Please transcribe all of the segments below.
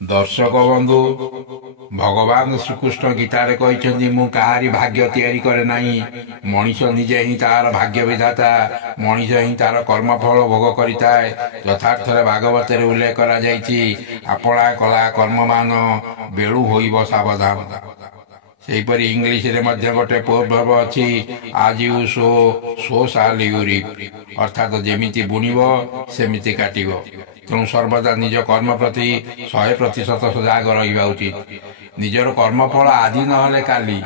दर्शक बंधु भगवान श्रीकृष्ण गीतार कहते मु कहारी भाग्य तैयारी करे नाही मनीष निजे ही तार भाग्य विधाता मनीष ही तार कर्मफल भोग करिताए। यथार्थ भागवत उल्लेख करा जायछि आपणा कला कर्म मान बेलू होइब सावधान। सेहीपरि इंग्लिश रे मध्य गोटे प्रवर्ब अछि आज यू सो सो साल यू रीप अर्थात जेमिति बुणिब सेमिति काटिब। तेणु सर्वदा निज कर्म प्रति 100% सजाग रहिबा उचित। निजर कर्मफल आदि नहले काली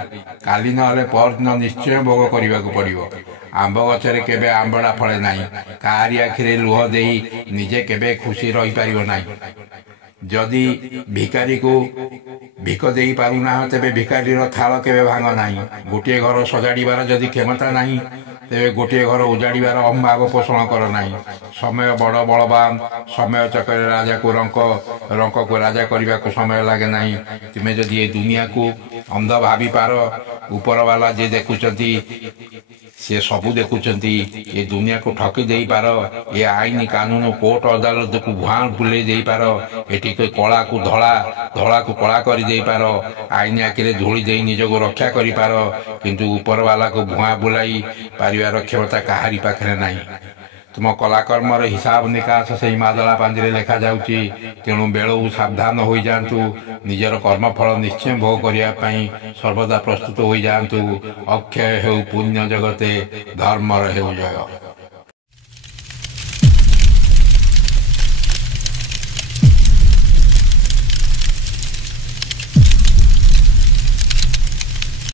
काली नहले परदिन निश्चय भोग करने को पड़ो। आंब गछरे केबे आंबड़ा फले नाही काहारी आखिरे लुह देई निजे केबे खुशी रही पारिबो नाही। जदि भिकारी को भिक दे पारुना तेबे भिकारी थाल केबे भांग नाही। गोटे घर सजाड़ीबार जदि क्षमता नाही तेबे गोटे घर उजाड़ीबार अम्भाव पोषण कर नाही। समय बड़ बलवान समय चक्र राजा को रंक को राजा करने को समय लगे नाही। तुमे जदि ये दुनिया को अंध भावी पार ऊपर वाला जे देखुचंती से सबू देखुचंती ये दुनिया को ठकी दे पार ये आईन कानून कोर्ट अदालत को भुआ बुले दे पार एटी कला को धड़ा धड़ा को कला कर दे पार आईन आखिरे धूली दे निज को रक्षा कर पार किंतु ऊपर वाला को भुआ बुलाई पारिवार क्षमता काहारी पाखरे नाही। तुम कलाकर्मर हिसाब निकास से मादला पांजरे लेखा जाउची। तेणु बेलू सावधान हो जातु निजर कर्मफल निश्चय भोग करने सर्वदा प्रस्तुत हो जातु। अक्षय हेउ पुण्य जगते धर्मर हेउ जय।